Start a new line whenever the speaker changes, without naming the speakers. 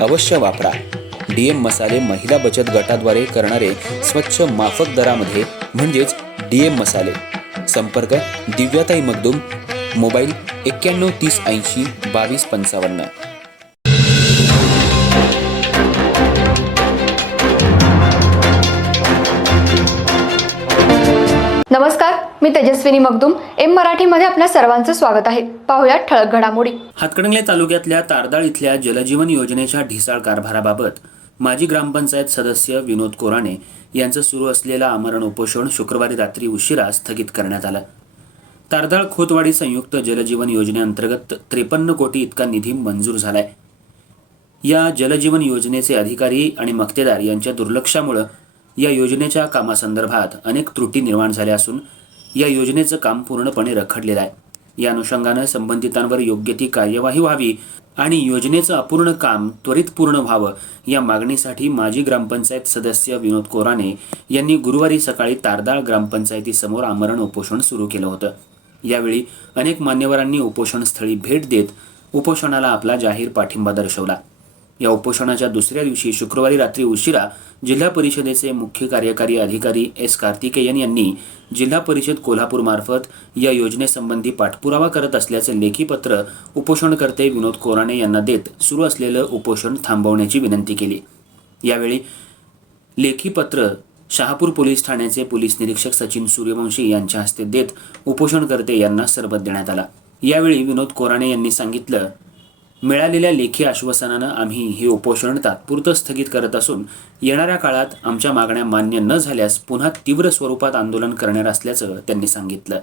अवश्य वापरा. D M मसाले महिला बचत गटाद्वारे करणारे स्वच्छ माफक दरामध्ये म्हणजेच डी एम मसाले. संपर्क दिव्याताई मगदुम मोबाईल एक्क्याण्णव तीस ऐंशी बावीस पंचावन्न.
नमस्कार मी तेजस्विनी मगदुम. एम मराठीमध्ये आपल्या सर्वांचं स्वागत आहे. पाहुयात ठळक घडामोडी.
हातकणंगले तालुक्यातल्या तारदाळ इथल्या जलजीवन योजनेच्या ढिसाळ कारभाराबाबत माजी ग्रामपंचायत सदस्य विनोद कोराणे यांचं सुरू असलेलं आमरण उपोषण शुक्रवारी रात्री उशिरा स्थगित करण्यात आलं. तारदाळ खोतवाडी संयुक्त जलजीवन योजनेअंतर्गत त्रेपन्न कोटी इतका निधी मंजूर झालाय. या जलजीवन योजनेचे अधिकारी आणि मक्तेदार यांच्या दुर्लक्षामुळं या योजनेच्या कामासंदर्भात अनेक त्रुटी निर्माण झाल्या असून या योजनेचं काम पूर्णपणे रखडलेलं आहे. या अनुषंगानं संबंधितांवर योग्य ती कार्यवाही व्हावी आणि योजनेचं अपूर्ण काम त्वरित पूर्ण व्हावं या मागणीसाठी माजी ग्रामपंचायत सदस्य विनोद कोराणे यांनी गुरुवारी सकाळी तारदाळ ग्रामपंचायतीसमोर आमरण उपोषण सुरू केलं होतं. यावेळी अनेक मान्यवरांनी उपोषणस्थळी भेट देत उपोषणाला आपला जाहीर पाठिंबा दर्शवला. या उपोषणाच्या दुसऱ्या दिवशी शुक्रवारी रात्री उशिरा जिल्हा परिषदेचे मुख्य कार्यकारी अधिकारी एस कार्तिकेयन यांनी जिल्हा परिषद कोल्हापूरमार्फत या योजनेसंबंधी पाठपुरावा करत असल्याचे लेखी पत्र उपोषणकर्ते विनोद कोराणे यांना देत सुरू असलेलं उपोषण थांबवण्याची विनंती केली. यावेळी लेखी पत्र शहापूर पोलीस ठाण्याचे पोलीस निरीक्षक सचिन सूर्यवंशी यांच्या हस्ते देत उपोषणकर्ते यांना सरबत देण्यात आला. यावेळी विनोद कोराणे यांनी सांगितलं मिळालेल्या लेखी आश्वासनानं आम्ही हे उपोषण तात्पुरतं स्थगित करत असून येणाऱ्या काळात आमच्या मागण्या मान्य न झाल्यास पुन्हा तीव्र स्वरूपात आंदोलन करणार असल्याचं त्यांनी सांगितलं.